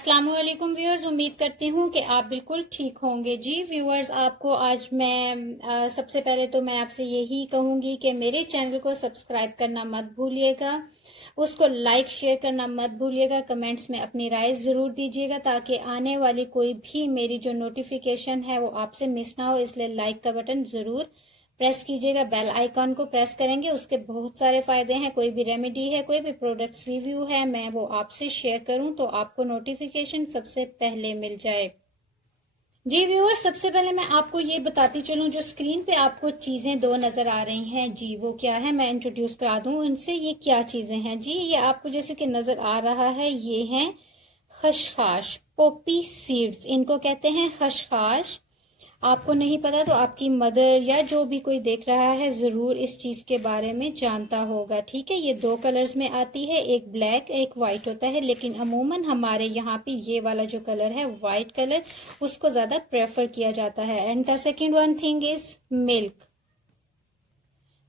अस्सलाम वालेकुम व्यूअर्स, उम्मीद करती हूँ कि आप बिल्कुल ठीक होंगे। जी व्यूअर्स, आपको आज मैं सबसे पहले तो मैं आपसे यही कहूँगी कि मेरे चैनल को सब्सक्राइब करना मत भूलिएगा, उसको लाइक शेयर करना मत भूलिएगा, कमेंट्स में अपनी राय ज़रूर दीजिएगा ताकि आने वाली कोई भी मेरी जो नोटिफिकेशन है वो आपसे मिस ना हो। इसलिए लाइक का बटन ज़रूर प्रेस कीजिएगा, बेल आइकॉन को प्रेस करेंगे, उसके बहुत सारे फायदे हैं। कोई भी रेमेडी है, कोई भी प्रोडक्ट्स रिव्यू है, मैं वो आपसे शेयर करूं तो आपको नोटिफिकेशन सबसे पहले मिल जाए। जी व्यूअर्स, सबसे पहले मैं आपको ये बताती चलूं, जो स्क्रीन पे आपको चीजें दो नजर आ रही हैं, जी वो क्या है, मैं इंट्रोड्यूस करा दूं इनसे। ये क्या चीजें हैं जी, ये आपको जैसे कि नजर आ रहा है, ये हैं खसखस, पोपी सीड्स, इनको कहते हैं खसखस। आपको नहीं पता तो आपकी मदर या जो भी कोई देख रहा है जरूर इस चीज के बारे में जानता होगा। ठीक है, ये दो कलर्स में आती है, एक ब्लैक एक वाइट होता है, लेकिन अमूमन हमारे यहाँ पे ये वाला जो कलर है वाइट कलर, उसको ज्यादा प्रेफर किया जाता है। And the second one thing is milk.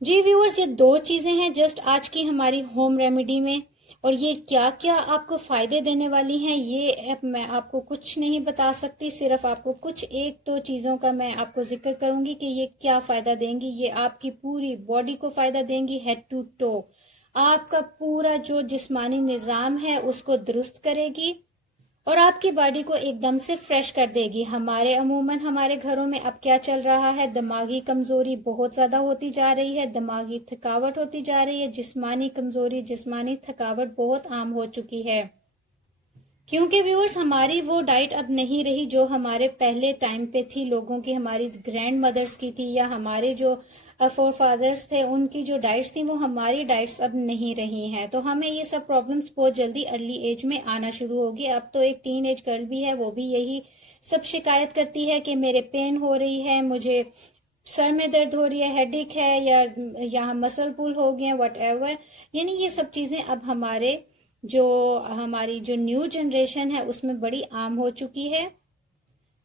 जी व्यूअर्स, ये दो चीजें हैं जस्ट आज की हमारी होम रेमेडी में, और ये क्या क्या आपको फायदे देने वाली हैं ये अब मैं आपको कुछ नहीं बता सकती। सिर्फ आपको कुछ एक दो चीजों का मैं आपको जिक्र करूंगी कि ये क्या फायदा देंगी। ये आपकी पूरी बॉडी को फायदा देंगी, हेड टू टो। आपका पूरा जो जिस्मानी निजाम है उसको दुरुस्त करेगी और आपकी बॉडी को एकदम से फ्रेश कर देगी। अमूमन हमारे घरों में अब क्या चल रहा है, दिमागी कमजोरी बहुत ज्यादा होती जा रही है, दिमागी थकावट होती जा रही है, जिस्मानी कमजोरी जिस्मानी थकावट बहुत आम हो चुकी है। क्योंकि व्यूअर्स, हमारी वो डाइट अब नहीं रही जो हमारे पहले टाइम पे थी लोगों की, हमारी ग्रैंड मदर्स की थी, या हमारे जो फोर फादर्स थे उनकी जो डाइट्स थी वो हमारी डाइट्स अब नहीं रही हैं। तो हमें ये सब प्रॉब्लम्स बहुत जल्दी अर्ली एज में आना शुरू होगी। अब तो एक टीन एज गर्ल भी है, वो भी यही सब शिकायत करती है कि मेरे पेन हो रही है, मुझे सर में दर्द हो रही है, हेडेक है, या यहाँ मसल पुल हो गए, वट एवर। यानी ये सब चीजें अब हमारी जो न्यू जनरेशन है उसमें बड़ी आम हो चुकी है।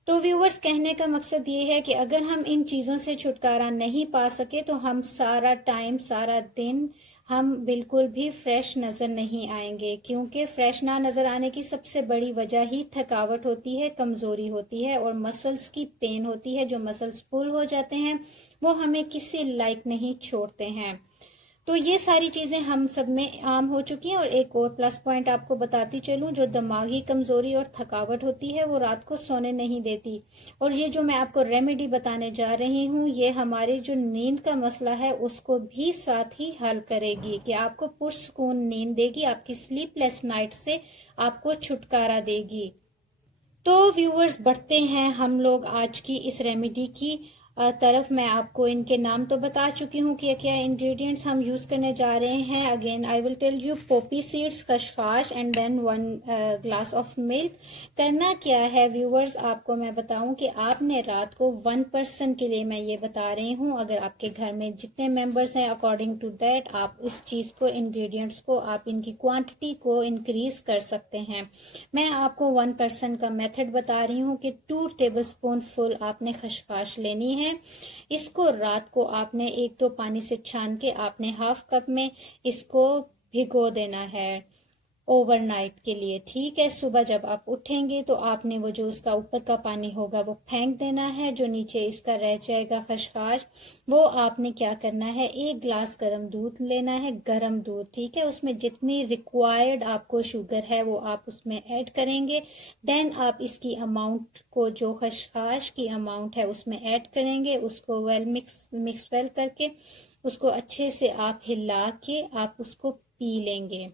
तो व्यूवर्स, कहने का मकसद ये है कि अगर हम इन चीज़ों से छुटकारा नहीं पा सके तो हम सारा टाइम सारा दिन हम बिल्कुल भी फ्रेश नज़र नहीं आएंगे, क्योंकि फ्रेश ना नज़र आने की सबसे बड़ी वजह ही थकावट होती है, कमज़ोरी होती है और मसल्स की पेन होती है। जो मसल्स पुल हो जाते हैं वो हमें किसी लायक नहीं छोड़ते हैं। तो ये सारी चीजें हम सब में आम हो चुकी हैं। और एक और प्लस पॉइंट आपको बताती चलूं, जो दिमागी कमजोरी और थकावट होती है वो रात को सोने नहीं देती। और ये जो मैं आपको रेमेडी बताने जा रही हूँ ये हमारी जो नींद का मसला है उसको भी साथ ही हल करेगी, कि आपको पुरसुकून नींद देगी, आपकी स्लीपलेस नाइट से आपको छुटकारा देगी। तो व्यूअर्स, बढ़ते हैं हम लोग आज की इस रेमेडी की तरफ। मैं आपको इनके नाम तो बता चुकी हूँ कि क्या इंग्रेडिएंट्स हम यूज करने जा रहे हैं। Again I will tell you, poppy seeds, खसखस and then 1 glass of milk. करना क्या है व्यूअर्स, आपको मैं बताऊं कि आपने रात को 1 पर्सन के लिए मैं ये बता रही हूँ, अगर आपके घर में जितने मेंबर्स हैं अकॉर्डिंग टू दैट आप इस चीज को, इंग्रेडिएंट्स को, आप इनकी क्वांटिटी को इंक्रीज कर सकते हैं। मैं आपको 1 पर्सन का मेथड बता रही हूँ कि 2 टेबलस्पून फुल आपने खसखस लेनी है। इसको रात को आपने 1-2 पानी से छान के आपने हाफ कप में इसको भिगो देना है ओवरनाइट के लिए। ठीक है, सुबह जब आप उठेंगे तो आपने वो जो उसका ऊपर का पानी होगा वो फेंक देना है, जो नीचे इसका रह जाएगा खसखस वो आपने क्या करना है, 1 ग्लास गर्म दूध लेना है, गर्म दूध। ठीक है, उसमें जितनी रिक्वायर्ड आपको शुगर है वो आप उसमें ऐड करेंगे। देन आप इसकी अमाउंट को, जो खसखस की अमाउंट है उसमें ऐड करेंगे, उसको मिक्स वेल करके उसको अच्छे से आप हिला के आप उसको पी लेंगे।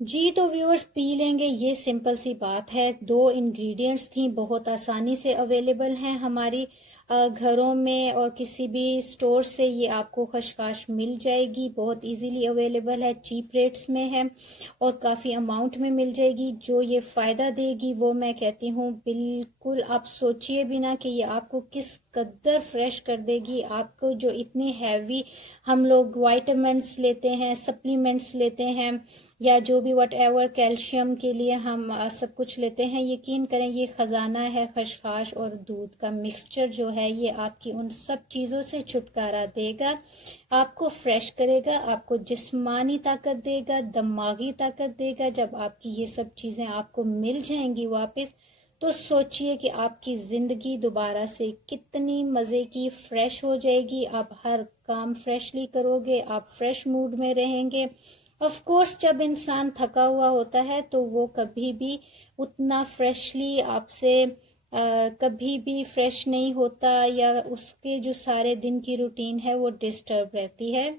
जी तो व्यूअर्स, पी लेंगे, ये सिंपल सी बात है। 2 इंग्रेडिएंट्स थी, बहुत आसानी से अवेलेबल हैं हमारी घरों में, और किसी भी स्टोर से ये आपको खसखस मिल जाएगी, बहुत इजीली अवेलेबल है, चीप रेट्स में है और काफ़ी अमाउंट में मिल जाएगी। जो ये फ़ायदा देगी वो मैं कहती हूँ बिल्कुल आप सोचिए भी ना कि ये आपको किस कदर फ्रेश कर देगी। आपको जो इतनी हैवी हम लोग वाइटामिन्स लेते हैं, सप्लीमेंट्स लेते हैं, या जो भी वट एवर कैल्शियम के लिए हम सब कुछ लेते हैं, यकीन करें ये ख़जाना है खसखस और दूध का मिक्सचर जो है, ये आपकी उन सब चीज़ों से छुटकारा देगा, आपको फ्रेश करेगा, आपको जिस्मानी ताकत देगा, दिमागी ताकत देगा। जब आपकी ये सब चीज़ें आपको मिल जाएंगी वापस, तो सोचिए कि आपकी ज़िंदगी दोबारा से कितनी मज़े की फ्रेश हो जाएगी। आप हर काम फ्रेशली करोगे, आप फ्रेश मूड में रहेंगे। ऑफ कोर्स जब इंसान थका हुआ होता है तो वो कभी भी उतना फ्रेशली आपसे कभी भी फ्रेश नहीं होता, या उसके जो सारे दिन की रूटीन है वो डिस्टर्ब रहती है।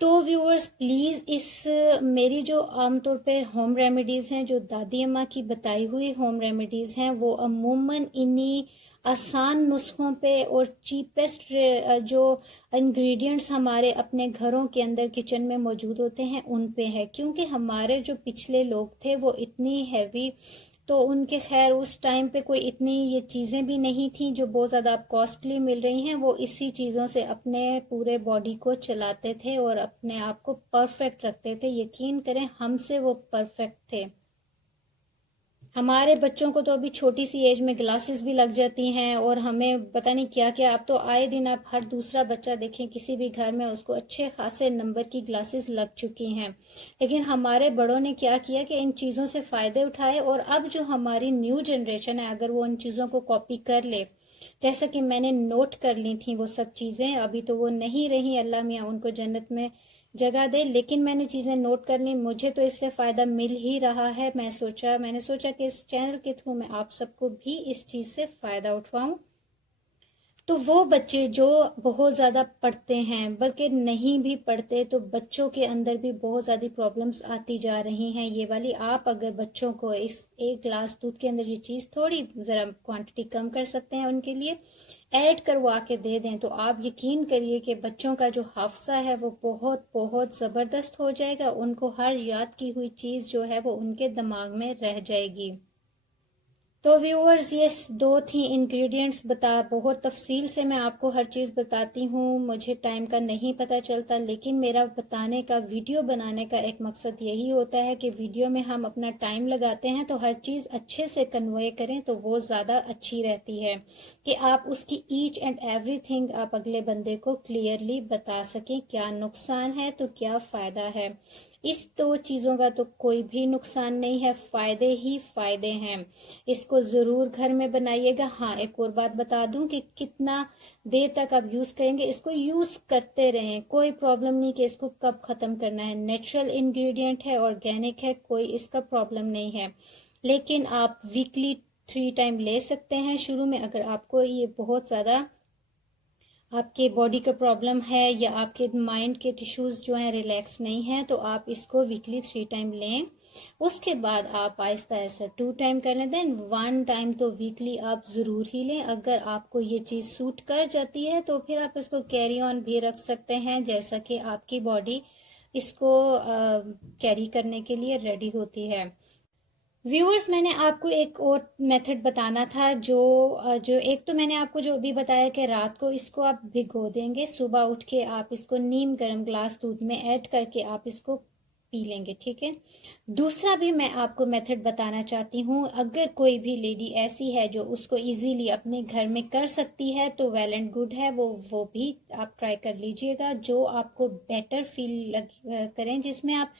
तो व्यूअर्स प्लीज़ मेरी जो आमतौर पे होम रेमेडीज़ हैं, जो दादी अम्मा की बताई हुई होम रेमेडीज़ हैं, वो अमूमन इन्हीं आसान नुस्खों पे और चीपेस्ट जो इंग्रेडिएंट्स हमारे अपने घरों के अंदर किचन में मौजूद होते हैं उन पे है। क्योंकि हमारे जो पिछले लोग थे वो इतनी हैवी, तो उनके खैर उस टाइम पे कोई इतनी ये चीज़ें भी नहीं थी जो बहुत ज़्यादा अब कॉस्टली मिल रही हैं। वो इसी चीज़ों से अपने पूरे बॉडी को चलाते थे और अपने आप को परफेक्ट रखते थे। यकीन करें हमसे वो परफेक्ट थे। हमारे बच्चों को तो अभी छोटी सी एज में ग्लासेस भी लग जाती हैं, और हमें पता नहीं क्या क्या। अब तो आए दिन आप हर दूसरा बच्चा देखें किसी भी घर में, उसको अच्छे खासे नंबर की ग्लासेस लग चुकी हैं। लेकिन हमारे बड़ों ने क्या किया कि इन चीज़ों से फ़ायदे उठाए, और अब जो हमारी न्यू जनरेशन है अगर वो इन चीज़ों को कॉपी कर ले, जैसा कि मैंने नोट कर ली थी वो सब चीज़ें, अभी तो वो नहीं रही, अल्लाह मियाँ उनको जन्नत में जगह दे, लेकिन मैंने चीज़ें नोट कर ली, मुझे तो इससे फ़ायदा मिल ही रहा है। मैंने सोचा कि इस चैनल के थ्रू मैं आप सबको भी इस चीज़ से फ़ायदा उठवाऊं। तो वो बच्चे जो बहुत ज़्यादा पढ़ते हैं, बल्कि नहीं भी पढ़ते, तो बच्चों के अंदर भी बहुत ज़्यादा प्रॉब्लम्स आती जा रही हैं ये वाली। आप अगर बच्चों को इस एक गिलास दूध के अंदर ये चीज़ थोड़ी ज़रा क्वांटिटी कम कर सकते हैं, उनके लिए ऐड करवा के दे दें, तो आप यकीन करिए कि बच्चों का जो हाफसा है वो बहुत बहुत ज़बरदस्त हो जाएगा। उनको हर याद की हुई चीज़ जो है वो उनके दिमाग में रह जाएगी। तो व्यूअर्स ये दो थी इंग्रेडिएंट्स, बहुत तफसील से मैं आपको हर चीज़ बताती हूँ, मुझे टाइम का नहीं पता चलता, लेकिन मेरा बताने का, वीडियो बनाने का एक मकसद यही होता है कि वीडियो में हम अपना टाइम लगाते हैं तो हर चीज़ अच्छे से कन्वे करें, तो वो ज़्यादा अच्छी रहती है कि आप उसकी ईच एंड एवरीथिंग आप अगले बंदे को क्लियरली बता सकें, क्या नुकसान है तो क्या फ़ायदा है। इस दो चीज़ों का तो कोई भी नुकसान नहीं है, फ़ायदे ही फ़ायदे हैं। इसको ज़रूर घर में बनाइएगा। हाँ, एक और बात बता दूं कि कितना देर तक आप यूज़ करेंगे, इसको यूज़ करते रहें, कोई प्रॉब्लम नहीं कि इसको कब ख़त्म करना है। नेचुरल इंग्रेडिएंट है, ऑर्गेनिक है, कोई इसका प्रॉब्लम नहीं है। लेकिन आप वीकली 3 टाइम ले सकते हैं शुरू में। अगर आपको ये बहुत ज़्यादा आपके बॉडी का प्रॉब्लम है या आपके माइंड के टिश्यूज़ जो हैं रिलैक्स नहीं हैं, तो आप इसको वीकली 3 टाइम लें। उसके बाद आप आहिस्ता आहिस्ता 2 टाइम कर लें, देन 1 टाइम तो वीकली आप ज़रूर ही लें। अगर आपको ये चीज़ सूट कर जाती है तो फिर आप इसको कैरी ऑन भी रख सकते हैं, जैसा कि आपकी बॉडी इसको कैरी करने के लिए रेडी होती है। व्यूअर्स मैंने आपको एक और मेथड बताना था, जो एक तो मैंने आपको जो अभी बताया कि रात को इसको आप भिगो देंगे, सुबह उठ के आप इसको नीम गर्म ग्लास दूध में ऐड करके आप इसको पी लेंगे, ठीक है। दूसरा भी मैं आपको मेथड बताना चाहती हूँ, अगर कोई भी लेडी ऐसी है जो उसको इजीली अपने घर में कर सकती है तो वेल एंड गुड है, वो भी आप ट्राई कर लीजिएगा, जो आपको बेटर फील करें, जिसमें आप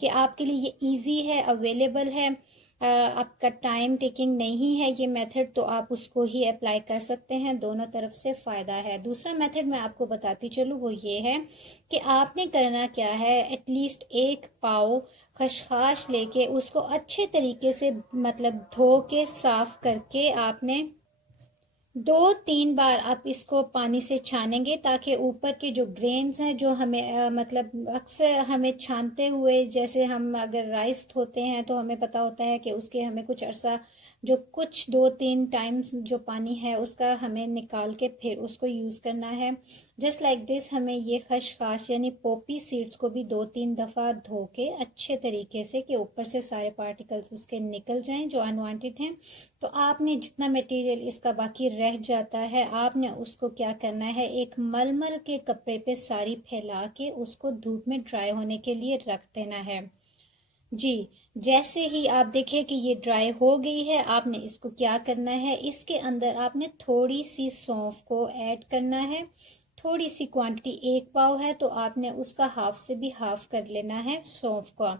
कि आपके लिए ये इजी है, अवेलेबल है, आपका टाइम टेकिंग नहीं है ये मेथड, तो आप उसको ही अप्लाई कर सकते हैं। दोनों तरफ से फ़ायदा है। दूसरा मेथड मैं आपको बताती चलूँ, वो ये है कि आपने करना क्या है, एटलीस्ट 1 पाव खसखस लेके उसको अच्छे तरीके से मतलब धो के साफ करके आपने 2-3 बार आप इसको पानी से छानेंगे, ताकि ऊपर के जो ग्रेन्स हैं जो हमें मतलब अक्सर हमें छानते हुए, जैसे हम अगर राइस धोते हैं तो हमें पता होता है कि उसके हमें कुछ अरसा जो कुछ 2-3 टाइम्स जो पानी है उसका हमें निकाल के फिर उसको यूज़ करना है। जस्ट लाइक दिस हमें ये खसखस यानी पोपी सीड्स को भी 2-3 दफ़ा धो के अच्छे तरीके से कि ऊपर से सारे पार्टिकल्स उसके निकल जाएं जो अनवांटेड हैं। तो आपने जितना मटेरियल इसका बाकी रह जाता है आपने उसको क्या करना है, एक मलमल के कपड़े पे सारी फैला के उसको धूप में ड्राई होने के लिए रख देना है जी। जैसे ही आप देखें कि ये ड्राई हो गई है, आपने इसको क्या करना है, इसके अंदर आपने थोड़ी सी सौंफ को ऐड करना है। थोड़ी सी क्वांटिटी 1 पाव है तो आपने उसका हाफ से भी हाफ कर लेना है सौंफ का।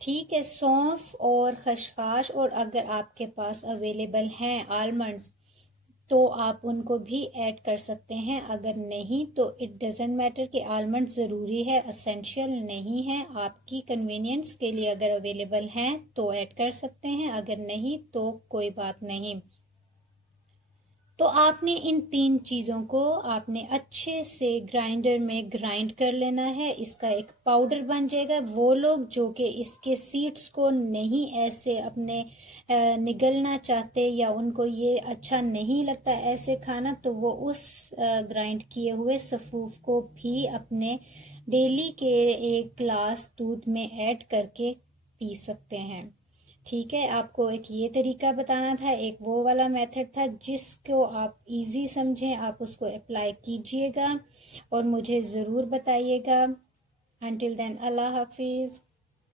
ठीक है, सौंफ और खसखस, और अगर आपके पास अवेलेबल हैं आलमंड्स तो आप उनको भी ऐड कर सकते हैं। अगर नहीं तो इट डजेंट मैटर कि आलमंड ज़रूरी है, असेंशियल नहीं है। आपकी कन्वीनियंस के लिए अगर अवेलेबल हैं तो ऐड कर सकते हैं, अगर नहीं तो कोई बात नहीं। तो आपने इन 3 चीज़ों को आपने अच्छे से ग्राइंडर में ग्राइंड कर लेना है। इसका एक पाउडर बन जाएगा। वो लोग जो कि इसके सीड्स को नहीं ऐसे अपने निगलना चाहते या उनको ये अच्छा नहीं लगता ऐसे खाना, तो वो उस ग्राइंड किए हुए सफ़ूफ को भी अपने डेली के 1 ग्लास दूध में ऐड करके पी सकते हैं। ठीक है, आपको एक ये तरीका बताना था, एक वो वाला मेथड था जिसको आप इजी समझें, आप उसको अप्लाई कीजिएगा और मुझे ज़रूर बताइएगा। अंटिल देन, अल्लाह हाफिज़।